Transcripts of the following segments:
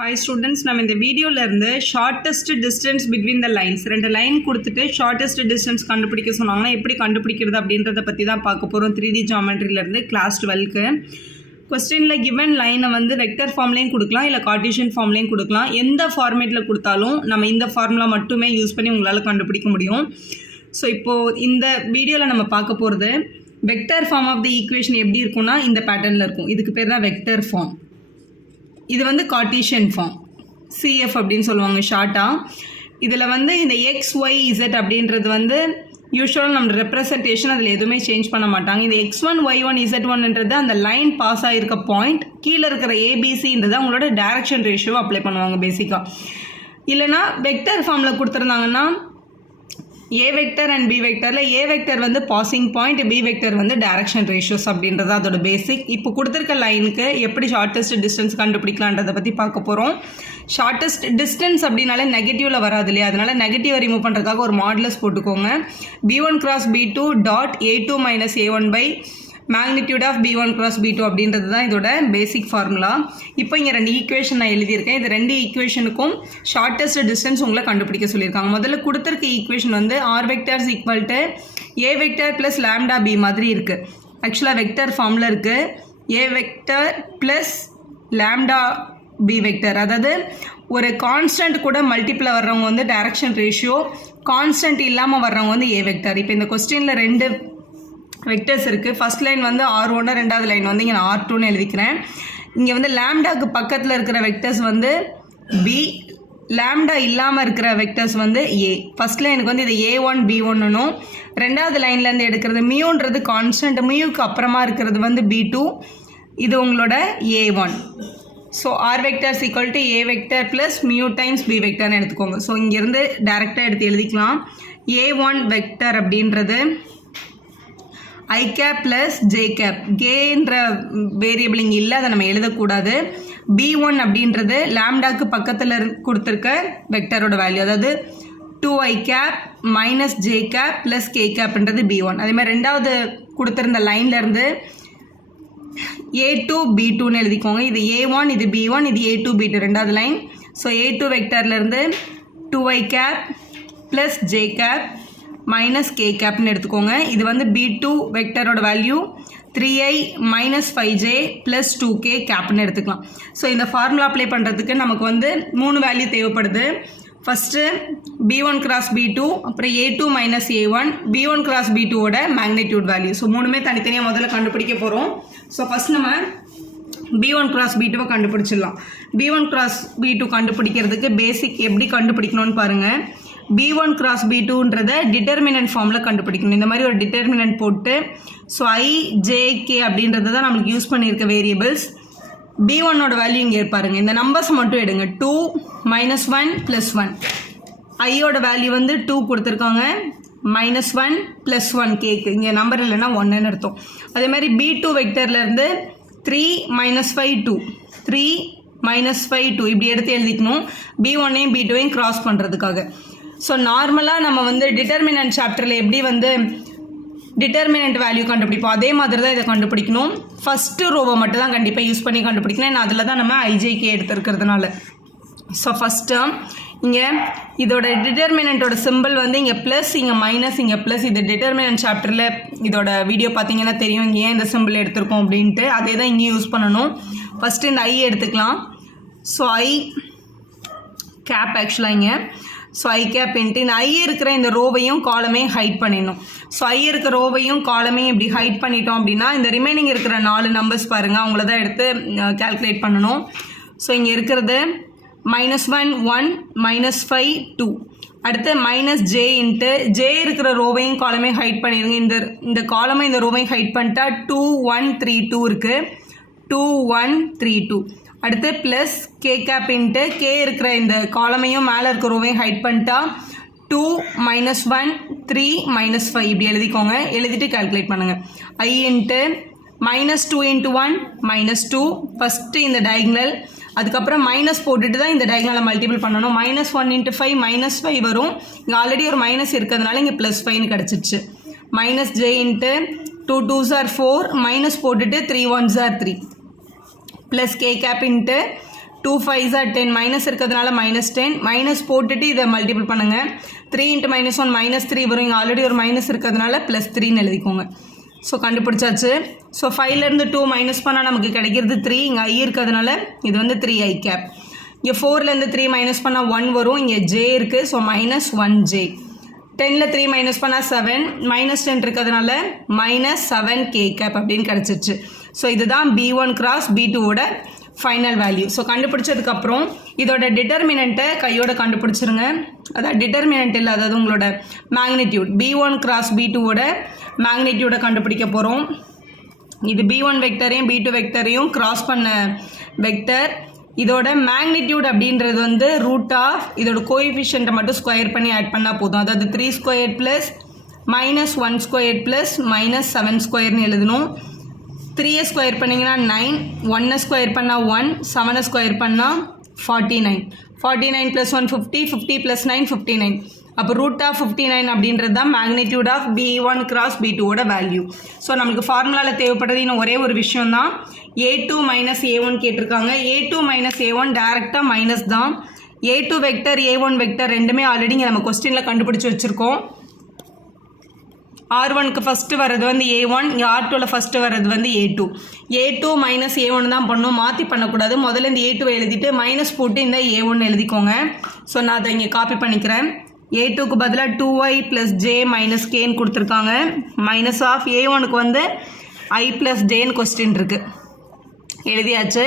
Hi students, நம்ம இந்த வீடியோல இருந்து shortest distance between the lines ரெண்டு லைன் கொடுத்துட்டு shortest distance கண்டுபிடிக்க சொன்னாங்கன்னா எப்படி கண்டுபிடிக்கிறது அப்படின்றத பற்றி தான் பார்க்க போகிறோம் 3D geometryல இருந்து கிளாஸ் 12க்கு. கொஸ்டினில் கிவன் லைனை வந்து வெக்டர் ஃபார்ம்லேயும் கொடுக்கலாம் இல்லை கார்ட்டீசியன் ஃபார்ம்லேயும் கொடுக்கலாம். எந்த ஃபார்மேட்டில் கொடுத்தாலும் நம்ம இந்த ஃபார்முலா மட்டுமே யூஸ் பண்ணி உங்களால் கண்டுபிடிக்க முடியும். ஸோ இப்போது இந்த வீடியோவில் நம்ம பார்க்க போகிறது vector form of the equation எப்படி இருக்கும்னா இந்த பேட்டர்னில் இருக்கும். இதுக்கு பேர் தான் வெக்டர் ஃபார்ம். இது வந்து கார்ட்டீசியன் ஃபார்ம் CF அப்படின்னு சொல்லுவாங்க ஷார்ட்டாக. இதில் வந்து இந்த XYZ அப்படின்றது வந்து யூஸ்வலாக நம்ம ரெப்ரசன்டேஷன் அதில் எதுவுமே சேஞ்ச் பண்ண மாட்டாங்க. இந்த X1 Y1 Z1ன்றது அந்த லைன் பாஸ் ஆகிருக்க பாயிண்ட், கீழே இருக்கிற ABCன்றது அவங்களோட டைரக்ஷன் ரேஷியோ அப்ளை பண்ணுவாங்க பேசிக்காக. இல்லைனா வெக்டர் ஃபார்மில் கொடுத்துருந்தாங்கன்னா A vector and B வெக்டரில் A vector வந்து பாசிங் பாயிண்ட், B வெக்டர் வந்து டைரக்ஷன் ரேஷியோஸ் அப்படின்றது அதோட பேசிக். இப்போ கொடுத்துருக்க லைனுக்கு எப்படி ஷார்ட்டஸ்ட் டிஸ்டன்ஸ் கண்டுபிடிக்கலான்றதை பற்றி பார்க்க போகிறோம். ஷார்ட்டஸ்ட் டிஸ்டன்ஸ் அப்படின்னாலே நெகட்டிவில் வராது இல்லையா, அதனால நெகட்டிவை ரிமூவ் பண்ணுறதுக்காக ஒரு மாடுலஸ் போட்டுக்கோங்க. B1 cross B2 dot A2 minus A1 by magnitude of B1 cross B2 அப்படின்றது தான் இதோட பேசிக் ஃபார்முலா. இப்போ இங்கே ரெண்டு ஈக்குவேஷன் நான் எழுதியிருக்கேன். இது ரெண்டு ஈக்குவேஷனுக்கும் ஷார்ட்டஸ்ட் டிஸ்டன்ஸ் உங்களை கண்டுபிடிக்க சொல்லியிருக்காங்க. முதல்ல கொடுத்துருக்க ஈக்குவேஷன் வந்து r vectors equal to a vector plus lambda b மாதிரி இருக்குது. ஆக்சுவலாக வெக்டர் ஃபார்மில் இருக்குது a vector plus lambda b vector. அதாவது ஒரு கான்ஸ்டன்ட் கூட மல்டிப்பிள் வர்றவங்க வந்து டைரக்ஷன் ரேஷியோ, கான்ஸ்டன்ட் இல்லாமல் வர்றவங்க வந்து ஏ வெக்டர். இப்போ இந்த கொஸ்டினில் ரெண்டு வெக்டர்ஸ் இருக்குது. ஃபர்ஸ்ட் லைன் வந்து R1, ரெண்டாவது லைன் வந்து இங்கே நான் R2ன்னு எழுதிக்கிறேன். இங்கே வந்து லேம்டாக்கு பக்கத்தில் இருக்கிற வெக்டர்ஸ் வந்து B, லேம்டா இல்லாமல் இருக்கிற வெக்டர்ஸ் வந்து A. ஃபர்ஸ்ட் லைனுக்கு வந்து இது A1 B1னும், ரெண்டாவது லைன்லேருந்து எடுக்கிறது மியூன்றது கான்ஸ்டன்ட், மியூக்கு அப்புறமா இருக்கிறது வந்து B2, இது உங்களோட A1. So R vectors equal to a vector plus mu times B வெக்டர்னு எடுத்துக்கோங்க. ஸோ இங்கேருந்து டேரெக்டாக எடுத்து எழுதிக்கலாம். A1 வெக்டர் அப்படின்றது I cap plus J cap. கேன்ற வேரியபிள் இங்கே இல்லை, அதை நம்ம எழுதக்கூடாது. B1 அப்படின்றது லேம்டாக்கு பக்கத்தில் கொடுத்துருக்க வெக்டரோட வேல்யூ, அதாவது 2I cap minus J cap plus K capன்றது B1. அதேமாதிரி ரெண்டாவது கொடுத்துருந்த லைன்லேருந்து A2 B2ன்னு எழுதிக்கோங்க. இது A1, இது B1, இது A2 B2 ரெண்டாவது லைன். ஸோ A2 வெக்டர்லேருந்து 2I cap plus J cap minus K capன்னு எடுத்துக்கோங்க. இது வந்து B2 வெக்டரோட value 3I minus 5J plus 2K capன்னு எடுத்துக்கலாம். ஸோ இந்த ஃபார்முலா அப்ளை பண்ணுறதுக்கு நமக்கு வந்து 3 வேல்யூ தேவைப்படுது. ஃபஸ்ட்டு B1 cross B2, அப்புறம் A2 minus A1, B1 cross B2ஓட மேக்னிடியூட் வேல்யூ. ஸோ மூணுமே தனித்தனியாக முதல்ல கண்டுபிடிக்க போகிறோம். ஸோ ஃபஸ்ட் நம்ம B1 cross B2வை கண்டுபிடிச்சிடலாம். B1 cross B2 கண்டுபிடிக்கிறதுக்கு பேசிக் எப்படி கண்டுபிடிக்கணும்னு பாருங்கள். B1 cross B2ன்றதை டிட்டர்மினன்ட் ஃபார்மில் கண்டுபிடிக்கணும். இந்த மாதிரி ஒரு டிட்டர்மினன்ட் போட்டு, ஸோ I, J, K அப்படின்றது தான் நம்மளுக்கு யூஸ் பண்ணியிருக்க வேரியபிள்ஸ். B1ஓட வேல்யூ இங்கே பாருங்கள். இந்த நம்பர்ஸ் மட்டும் எடுங்க. 2 மைனஸ் 1 ப்ளஸ் 1. ஐயோட வேல்யூ வந்து 2 கொடுத்துருக்காங்க, மைனஸ் 1 ப்ளஸ் 1 கேக்கு. இங்கே நம்பர் இல்லைன்னா 1ன்னு அர்த்தம். அதே மாதிரி B2 வெக்டர்லேருந்து 3 மைனஸ் 5 2, 3 மைனஸ் 5 2 இப்படி எடுத்து எழுதிக்கணும். B1ஐயும் B2ஐயும் கிராஸ் பண்ணுறதுக்காக. ஸோ நார்மலாக நம்ம வந்து டிட்டர்மினன்ட் சாப்டரில் எப்படி வந்து டிட்டர்மினன்ட் வேல்யூ கண்டுபிடிப்போம், அதே மாதிரி தான் இதை கண்டுபிடிக்கணும். ஃபஸ்ட்டு ரோவை மட்டும் தான் கண்டிப்பாக யூஸ் பண்ணி கண்டுபிடிக்கணும். ஏன்னா அதில் தான் நம்ம IJK எடுத்துருக்கிறதுனால. ஸோ ஃபஸ்ட்டு இங்கே இதோட டிட்டர்மினண்ட்டோட சிம்பிள் வந்து இங்கே ப்ளஸ், இங்கே மைனஸ், இங்கே ப்ளஸ். இது டிட்டர்மினன்ட் சாப்டரில் இதோட வீடியோ பார்த்தீங்கன்னா தெரியும் இங்கே ஏன் இந்த சிம்பிள் எடுத்திருக்கோம் அப்படின்ட்டு. அதே தான் இங்கே யூஸ் பண்ணணும். ஃபஸ்ட்டு இந்த I எடுத்துக்கலாம். ஸோ I கேப் ஆக்சுவலாக இங்கே. ஸோ I கேப் இன்ட்டு இந்த I இருக்கிற இந்த ரோவையும் காலமையும் ஹைட் பண்ணிடணும். ஸோ I இருக்கிற ரோவையும் காலமையும் இப்படி ஹைட் பண்ணிட்டோம் அப்படின்னா இந்த ரிமைனிங் இருக்கிற 4 நம்பர்ஸ் பாருங்கள், அவங்கள தான் எடுத்து கேல்குலேட் பண்ணணும். ஸோ இங்கே இருக்கிறது மைனஸ் 1 1, மைனஸ் 5 2, அடுத்து மைனஸ் J இன்ட்டு J இருக்கிற ரோவையும் காலமையும் ஹைட் பண்ணிடுங்க. இந்த காலமை இந்த ரோவையும் ஹைட் பண்ணிட்டா 2 1 3 2 இருக்குது. 2 1 3 2. அடுத்து plus K cap into K இருக்கிற இந்த காலமையும் மேலே இருக்கிற ரோவையும் ஹைட் பண்ணிட்டா 2 மைனஸ் 1 3 மைனஸ் 5 இப்படி எழுதிக்கோங்க. எழுதிட்டு கால்குலேட் பண்ணுங்கள். I into minus 2 into 1 minus 2, first இந்த டயக்னல், அதுக்கப்புறம் மைனஸ் போட்டுட்டு தான் இந்த டயக்னலை மல்டிபிள் பண்ணணும். மைனஸ் 1 இன்ட்டு 5 மைனஸ் 5 வரும். இங்கே ஆல்ரெடி ஒரு மைனஸ் இருக்கிறதுனால இங்கே ப்ளஸ் 5ன்னு கிடச்சிச்சு. Minus J into 2 2s are 4, minus போட்டுட்டு 3 1s are 3, plus K cap into 2 5s are 10 minus இருக்கிறதுனால -10 மைனஸ் போட்டுட்டு இதை மல்டிபிள் பண்ணுங்கள் 3 × -1 -3 வரும் இங்கே ஆல்ரெடி ஒரு மைனஸ் இருக்கிறதுனால +3ன்னு எழுதிக்கோங்க ஸோ கண்டுபிடிச்சாச்சு ஸோ 5லேருந்து 2 மைனஸ் பண்ணால் நமக்கு கிடைக்கிறது 3 இங்கே I இருக்கிறதுனால இது வந்து 3i கேப் இங்கே 4லேருந்து 3 மைனஸ் பண்ணால் 1 வரும் இங்கே j இருக்குது ஸோ -1j 10ல் 3 மைனஸ் பண்ணால் 7 -10 இருக்கிறதுனால -7k கேப் அப்படின்னு கிடச்சிருச்சு ஸோ இதுதான் B1 × B2ஓட ஃபைனல் வேல்யூ ஸோ கண்டுபிடிச்சதுக்கப்புறம் இதோட டிட்டர்மினண்ட்டை கையோட கண்டுபிடிச்சிருங்க அதாவது டிட்டர்மினண்ட் இல்லை அதாவது உங்களோட மேக்னிடியூட் B1 × B2ஓட மேக்னிடியூடை கண்டுபிடிக்க போகிறோம் இது B1 வெக்டரையும் B2 வெக்டரையும் கிராஸ் பண்ண வெக்டர் இதோட மேக்னிடியூட் அப்படின்றது வந்து ரூட் ஆஃப் இதோட கோஎஃபிஷியண்ட்டை மட்டும் ஸ்கொயர் பண்ணி ஆட் பண்ணால் போதும் அதாவது 3² + -1² + -7² எழுதணும் 3 ஸ்கொயர் பண்ணிங்கன்னா 9 1 ஸ்கொயர் பண்ணால் 1 7 ஸ்கொயர் பண்ணால் 49 49 + 1 50 50 + 9 59 அப்போ ரூட் ஆஃப் 59 அப்படின்றது தான் மேக்னிடியூட் ஆஃப் B1 × B2ஓட வேல்யூ ஸோ நமக்கு ஃபார்முலாவில் தேவைப்படுறது இன்னும் ஒரே ஒரு விஷயம் தான் A2 - A1 கேட்டிருக்காங்க A2 - A1 டேரெக்டாக மைனஸ் தான் A2 வெக்டர் A1 வெக்டர் ரெண்டுமே ஆல்ரெடி இங்கே நம்ம கொஸ்டினில் கண்டுபிடிச்சி வச்சுருக்கோம் R1க்கு ஃபஸ்ட்டு வர்றது வந்து A1 இங்கே R2வில் ஃபஸ்ட்டு வர்றது வந்து A2 A2 - A1 தான் பண்ணணும் மாற்றி பண்ணக்கூடாது முதல்ல இந்த A2 எழுதிட்டு மைனஸ் போட்டு இந்த A1 எழுதிக்கோங்க ஸோ நான் அதை இங்கே காப்பி பண்ணிக்கிறேன் A2க்கு பதிலாக 2i + j - kன்னு கொடுத்துருக்காங்க மைனஸ் ஆஃப் A1க்கு வந்து I + jன்னு கொஸ்டின் இருக்குது எழுதியாச்சு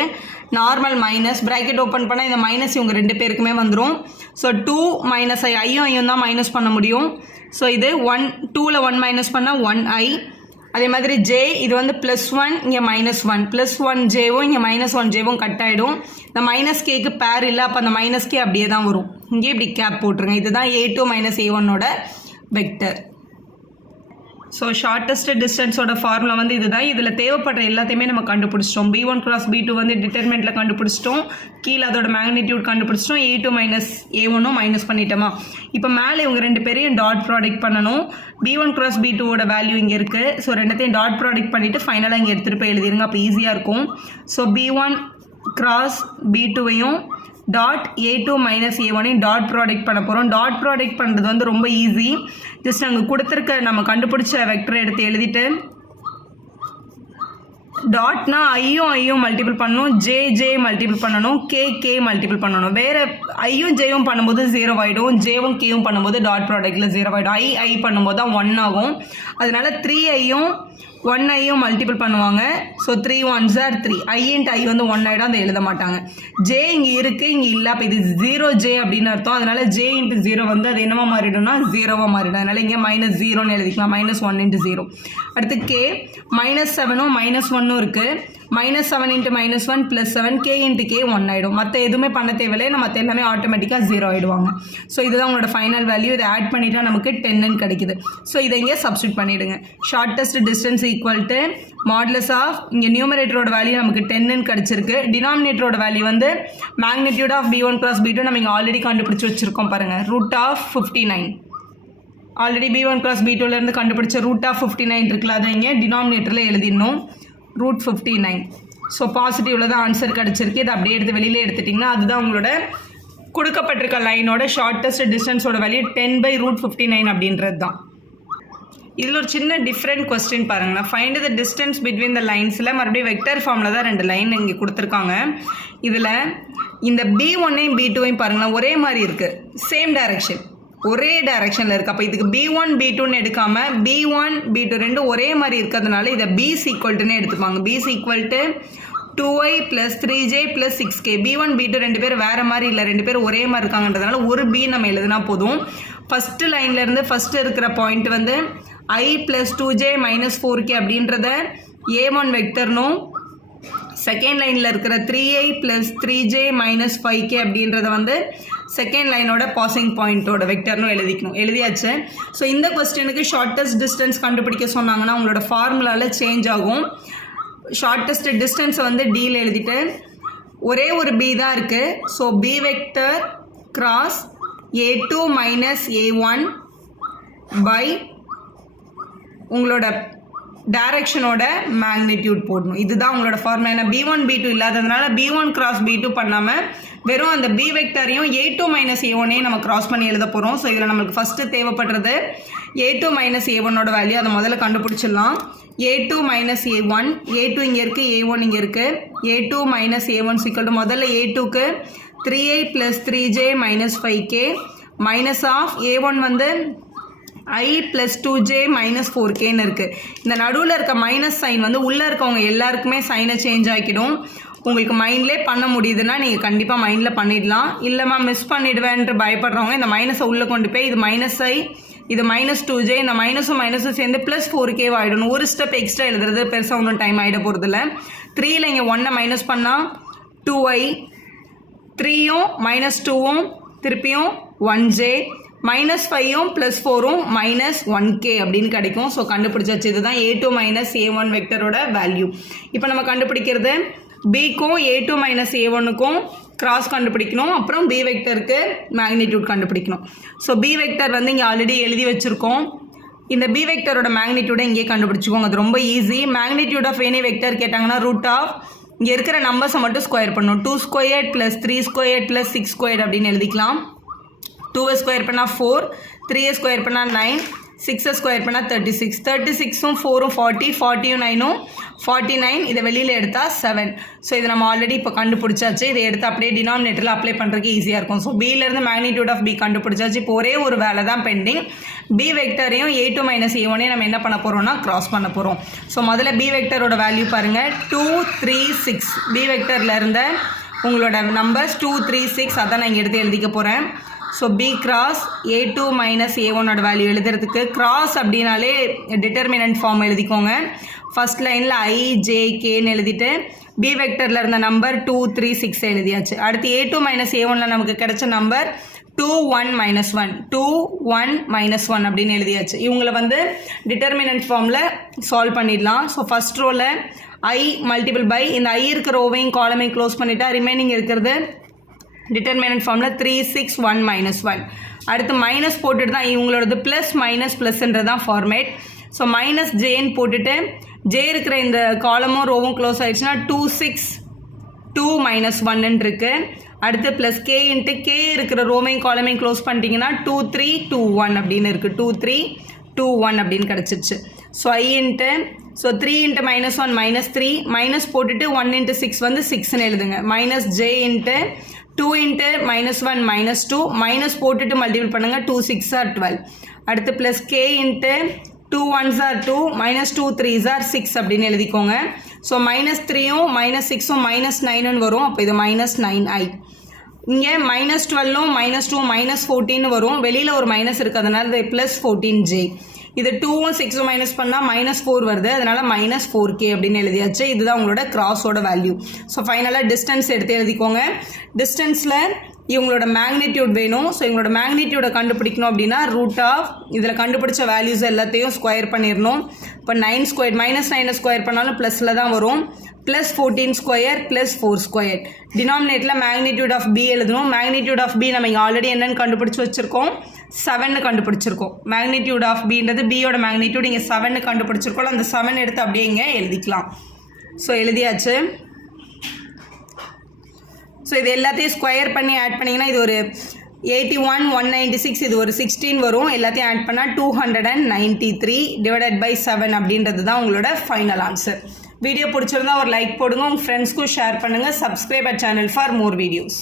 நார்மல் மைனஸ் ப்ராக்கெட் ஓப்பன் பண்ணால் இந்த மைனஸ் இவங்க ரெண்டு பேருக்குமே வந்துடும் ஸோ 2 - I ஐயும் தான் மைனஸ் பண்ண முடியும் ஸோ இது 2ல் 1 மைனஸ் பண்ணால் 1i அதே மாதிரி j இது வந்து +1 இங்கே -1 +1jவும் இங்கே -1jவும் கட் ஆகிடும் இந்த -kக்கு பேர் இல்லை அப்போ அந்த -k அப்படியே தான் வரும் இங்கே இப்படி கேப் போட்டுருங்க இதுதான் A2 - A1ஓட வெக்டர் ஸோ ஷார்ட்டஸ்ட் டிஸ்டன்ஸோட ஃபார்முலா வந்து இதுதான் இதில் தேவைப்படுற எல்லாத்தையுமே நம்ம கண்டுபிடிச்சிட்டோம் B1 × B2 வந்து டிட்டர்மெண்ட்டில் கண்டுபிடிச்சிட்டோம் கீழே அதோட மேக்னிடியூட் கண்டுபிடிச்சிட்டோம் A2 - A1ம் மைனஸ் பண்ணிட்டோமா இப்போ மேலே இவங்க ரெண்டு பேரையும் டாட் ப்ராடக்ட் பண்ணணும் B1 × B2ஓட வேல்யூ இங்கே இருக்குது ஸோ ரெண்டுத்தையும் டாட் ப்ராடக்ட் பண்ணிவிட்டு ஃபைனலாக இங்கே எடுத்துகிட்டு போய் எழுதிருங்க அப்போ ஈஸியாக இருக்கும் ஸோ B1 × B2வையும் டாட் A2 - A1ஐயும் டாட் ப்ராடக்ட் பண்ண போகிறோம் டாட் ப்ராடக்ட் பண்ணுறது வந்து ரொம்ப ஈஸி ஜஸ்ட் அங்கே கொடுத்துருக்க நம்ம கண்டுபிடிச்ச வெக்டரை எடுத்து எழுதிட்டு டாட்னா ஐயும் மல்டிபிள் பண்ணணும் ஜே மல்டிபிள் பண்ணணும் கே மல்டிபிள் பண்ணணும் வேறு ஐயும் ஜேயும் பண்ணும்போது 0 ஆகிடும் ஜேவும் கேவும் பண்ணும்போது டாட் ப்ராடக்டில் 0 ஆகிடும் ஐ பண்ணும்போது தான் 1 ஆகும் அதனால 3ஐயும் 1ஐயும் மல்டிபிள் பண்ணுவாங்க so 3 1s are 3 I × I வந்து 1 ஆகிடும் அதை எழுத மாட்டாங்க ஜே இங்கே இருக்குது இங்கே இல்லை அப்போ இது 0j அப்படின்னு அர்த்தம் அதனால j × 0 வந்து அது என்னவா மாறிடும்னா 0வாக மாறிடும் அதனால இங்கே -0ன்னு எழுதிக்கலாம் -1 × 0 அடுத்து கே -7ம் -1ம் இருக்குது -7 × -1 +7 k × k 1 ஆகிடும் மற்ற எதுவுமே பண்ண தேவையில்லை நம்ம மற்ற எல்லாமே ஆட்டோமேட்டிக்காக 0 ஆகிடுவாங்க ஸோ இதுதான் உங்களோட ஃபைனல் வேல்யூ இதை ஆட் பண்ணிட்டா நமக்கு 10ன்னு கிடைக்குது ஸோ இதை இங்கே சப்ஸ்டியூட் பண்ணிவிடுங்க shortest distance equal to modulus of இங்கே நியூமரேட்டரோட வேல்யூ நமக்கு 10ன்னு கிடச்சிருக்கு டினாமினேட்டரோட வேல்யூ வந்து மேக்னிடியூட் ஆஃப் B1 × B2 நம்ம இங்கே ஆல்ரெடி கண்டுபிடிச்சி வச்சுருக்கோம் பாருங்கள் √59 ஆல்ரெடி B1 × B2லேருந்து கண்டுபிடிச்ச √59 இருக்குல்ல அதை இங்கே டினாமினேட்டரில் எழுதிடணும் √59 ஸோ பாசிட்டிவில் தான் ஆன்சர் கிடச்சிருக்கு இதை அப்படியே எடுத்து வெளியில் எடுத்துட்டிங்கன்னா அதுதான் உங்களோட கொடுக்கப்பட்டிருக்க லைனோட ஷார்ட்டஸ்ட் டிஸ்டன்ஸோட வேல்யூ 10/√59 அப்படின்றது தான் இதில் ஒரு சின்ன டிஃப்ரெண்ட் கொஸ்டின் பாருங்களேன் find the distance between the லைன்ஸில் மறுபடியும் வெக்டர் ஃபார்மில் தான் 2 லைன் இங்கே கொடுத்துருக்காங்க இதில் இந்த B1ஐயும் B2ஐயும் பாருங்களேன் ஒரே மாதிரி இருக்குது சேம் டைரக்ஷன் ஒரே டைரக்ஷனில் இருக்குது அப்போ இதுக்கு B1 B2ன்னு எடுக்காமல் B1 B2 ரெண்டும் ஒரே மாதிரி இருக்கிறதுனால இதை B = எடுத்துப்பாங்க B = 2i + 3j + 6k B1 B2 ரெண்டு பேர் வேறு மாதிரி இல்லை ரெண்டு பேர் ஒரே மாதிரி இருக்காங்கன்றதுனால ஒரு B நம்ம எழுதுனா போதும் ஃபஸ்ட்டு லைன்லேருந்து ஃபஸ்ட்டு இருக்கிற பாயிண்ட் வந்து I + 2j - 4k அப்படின்றத A1 வெக்டர்னும் செகண்ட் லைனில் இருக்கிற 3i + 3j - 5k அப்படின்றத வந்து செகண்ட் லைனோட பாசிங் பாயிண்ட்டோட வெக்டர்னும் எழுதியாச்சு ஸோ இந்த கொஸ்டினுக்கு ஷார்ட்டஸ்ட் டிஸ்டன்ஸ் கண்டுபிடிக்க சொன்னாங்கன்னா உங்களோட ஃபார்முலாவில் சேஞ்ச் ஆகும் ஷார்ட்டஸ்ட் டிஸ்டன்ஸை வந்து Dயில் எழுதிட்டு ஒரே ஒரு B தான் இருக்குது so B vector cross A2 - A1 by உங்களோட டைரக்ஷனோட மேக்னிடியூட் போடணும். இதுதான் உங்களோட ஃபார்முலா. ஏன்னா B1 B2 இல்லாததுனால B1 கிராஸ் B2 பண்ணாமல் வெறும் அந்த B வெக்டரையும் A2 மைனஸ் A1ஐயும் நம்ம கிராஸ் பண்ணி எழுத போகிறோம். ஸோ இதில் நம்மளுக்கு ஃபஸ்ட்டு தேவைப்படுறது A2 மைனஸ் A1ஓட வேல்யூ. அதை முதல்ல கண்டுபிடிச்சிடலாம். A2 மைனஸ் A1, A2 இங்கே இருக்குது, A1 இங்கே இருக்குது. A2 மைனஸ் A1 சிக்கல் முதல்ல A2க்கு 3i plus 3j minus 5k minus of A1 வந்து I ப்ளஸ் 2j மைனஸ் 4kன்னு இருக்குது. இந்த நடுவில் இருக்க மைனஸ் சைன் வந்து உள்ளே இருக்கவங்க எல்லாருக்குமே சைனை சேஞ்ச் ஆக்கிடும். உங்களுக்கு மைண்ட்லேயே பண்ண முடியுதுன்னா நீங்கள் கண்டிப்பாக மைண்டில் பண்ணிடலாம். இல்லைம்மா மிஸ் பண்ணிடுவேன்ட்டு பயப்படுறவங்க இந்த மைனஸை உள்ளே கொண்டு போய் இது மைனஸ் I, இது மைனஸ் 2j, இந்த மைனஸும் சேர்ந்து ப்ளஸ் 4k ஆகிடணும். ஒரு ஸ்டெப் எக்ஸ்ட்ரா எழுதுறது பெருசாக ஒன்றும் டைம் ஆகிட போகிறதில்ல. 3ல் இங்கே 1 மைனஸ் பண்ணால் 2i, 3யும் மைனஸ் 2வும் திருப்பியும் 1j, மைனஸ் 5யும் ப்ளஸ் 4ம் மைனஸ் 1k அப்படின்னு கிடைக்கும். ஸோ கண்டுபிடிச்சாச்சு. இதுதான் A2 மைனஸ் A1 வெக்டரோட வேல்யூ. இப்போ நம்ம கண்டுபிடிக்கிறது Bக்கும் A2 மைனஸ் A1க்கும் கிராஸ் கண்டுபிடிக்கணும். அப்புறம் B வெக்டருக்கு மேக்னிடியூட் கண்டுபிடிக்கணும். ஸோ B வெக்டர் வந்து இங்கே ஆல்ரெடி எழுதி வச்சுருக்கோம். இந்த B வெக்டரோட மேக்னிடியூடை இங்கே கண்டுபிடிச்சிக்கோங்க. அது ரொம்ப easy. Magnitude of any vector கேட்டாங்கன்னா ரூட் ஆஃப் இங்கே இருக்கிற நம்பர்ஸை மட்டும் ஸ்கொயர் பண்ணணும். 2 squared plus 3 squared plus 6 squared அப்படின்னு எழுதிக்கலாம். 2 ஸ்கொயர் பண்ணால் 4, 3 ஸ்கொயர் பண்ணால் 9, 6 ஸ்கொயர் பண்ணால் 36, 36ம் 4ம் 40, 40யும் 9ம் 49. இதை வெளியில் எடுத்தால் 7. ஸோ இதை நம்ம ஆல்ரெடி இப்போ கண்டுபிடிச்சாச்சு. இதை எடுத்து அப்படியே டினாமினேட்டரில் அப்ளை பண்ணுறதுக்கு ஈஸியாக இருக்கும். ஸோ பியிலேருந்து மேக்னிடியூட் ஆஃப் B கண்டுபிடிச்சாச்சு. இப்போ ஒரே ஒரு வேலை தான் பெண்டிங். B வெக்டரையும் A2 மைனஸ் A1ஐயும் நம்ம என்ன பண்ண போகிறோம்னா கிராஸ் பண்ண போகிறோம். ஸோ முதல்ல B வெக்டரோட வேல்யூ பாருங்கள். 2 3 6. B வெக்டரில் இருந்த உங்களோட நம்பர்ஸ் 2 3 6 அதான் நான் இங்கே எடுத்து எழுதிக்க போகிறேன். So B cross A2 minus A1ஓட வேல்யூ எழுதுறதுக்கு கிராஸ் அப்படின்னாலே டிட்டர்மினன்ட் ஃபார்ம் எழுதிக்கோங்க. ஃபர்ஸ்ட் லைனில் I J Kன்னு எழுதிட்டு B வெக்டரில் இருந்த நம்பர் 2 3 6 எழுதியாச்சு. அடுத்து A2 மைனஸ் A1ல் நமக்கு கிடைச்ச நம்பர் 2 1 மைனஸ் 1, 2 1 மைனஸ் 1 அப்படின்னு எழுதியாச்சு. இவங்களை வந்து டிட்டர்மினன்ட் ஃபார்மில் சால்வ் பண்ணிடலாம். ஸோ ஃபஸ்ட் ரோவில் I மல்டிபிள் பை இந்த I இருக்கிற ரோவையும் காலமையும் க்ளோஸ் பண்ணிட்டா ரிமைனிங் இருக்கிறது டிட்டர்மினன்ட் ஃபார்மில் 3 6 1 மைனஸ் 1. அடுத்து மைனஸ் போட்டுட்டு தான் இவங்களோடது ப்ளஸ் மைனஸ் ப்ளஸ்ன்றது தான் ஃபார்மேட். ஸோ மைனஸ் ஜேன்னு போட்டுட்டு ஜே இருக்கிற இந்த காலமும் ரோவும் க்ளோஸ் ஆகிடுச்சுன்னா 2 6 2 மைனஸ் 1 இருக்கு. அடுத்து ப்ளஸ் கே இன்ட்டு கே இருக்கிற ரோமையும் காலமையும் க்ளோஸ் பண்ணிட்டீங்கன்னா 2 3 2 1 அப்படின்னு இருக்குது. 2 3 2 1 அப்படின்னு கிடச்சிருச்சு. So I into so 3 into minus 1 minus 3 minus போட்டுட்டு 1 இன்ட்டு 6 வந்து 6ன்னு எழுதுங்க. Minus j into 2 into minus 1 minus 2 minus போட்டுட்டு மல்டிபிள் பண்ணுங்கள். 2 6 ஆர் 12. அடுத்து plus k into 2 1s are 2 minus 2 3s are 6 அப்படின்னு எழுதிக்கோங்க. ஸோ மைனஸ் 3யும் மைனஸ் 6ம் மைனஸ் 9ன்னு வரும். அப்போ இது மைனஸ் 9i. இங்கே மைனஸ் 12ம் மைனஸ் 2 மைனஸ் 14 வரும். வெளியில் ஒரு மைனஸ் இருக்குது, அதனால இது ப்ளஸ் 14j. இது 2ம் 6ம் மைனஸ் பண்ணால் மைனஸ் 4 வருது, அதனால் மைனஸ் 4k அப்படின்னு எழுதியாச்சு. இதுதான் உங்களோட கிராஸோட வேல்யூ. ஸோ ஃபைனலாக டிஸ்டன்ஸ் எடுத்து எழுதிக்கோங்க. டிஸ்டன்ஸில் இவங்களோட மேக்னிடியூட் வேணும். ஸோ இவங்களோட மேக்னிடியூடை கண்டுபிடிக்கணும் அப்படின்னா ரூட் ஆஃப் இதில் கண்டுபிடிச்ச வேல்யூஸ் எல்லாத்தையும் ஸ்கொயர் பண்ணிடணும். இப்போ 9 ஸ்கொயர் மைனஸ் 9 ஸ்கொயர் பண்ணாலும் ப்ளஸில் தான் வரும். Plus 14 square plus 4 square. டினாமினேட்டில் மேக்னிடியூட் ஆஃப் B எழுதணும். மேக்னிடியூட் ஆஃப் B நம்ம இங்கே ஆல்ரெடி என்னென்னு கண்டுபிடிச்சி வச்சுருக்கோம், 7ன்னு கண்டுபிடிச்சிருக்கோம். மேக்னிடியூட் ஆஃப் Bன்றது Bயோட மேக்னிடியூட் இங்கே 7ன்னு கண்டுபிடிச்சிருக்கோம். அந்த 7 எடுத்து அப்படியே இங்கே எழுதிக்கலாம். ஸோ எழுதியாச்சு. ஸோ இது எல்லாத்தையும் ஸ்கொயர் பண்ணி ஆட் பண்ணிங்கன்னா இது ஒரு 81 196, இது ஒரு 16 வரும். எல்லாத்தையும் ஆட் பண்ணால் 293 டிவைடட் பை 7 அப்படின்றது தான் உங்களோட ஃபைனல் ஆன்சர். வீடியோ பிடிச்சிருந்தா ஒரு லைக் போடுங்க, உங்கள் ஃப்ரெண்ட்ஸ்க்கும் ஷேர் பண்ணுங்கள். Subscribe our channel for more videos.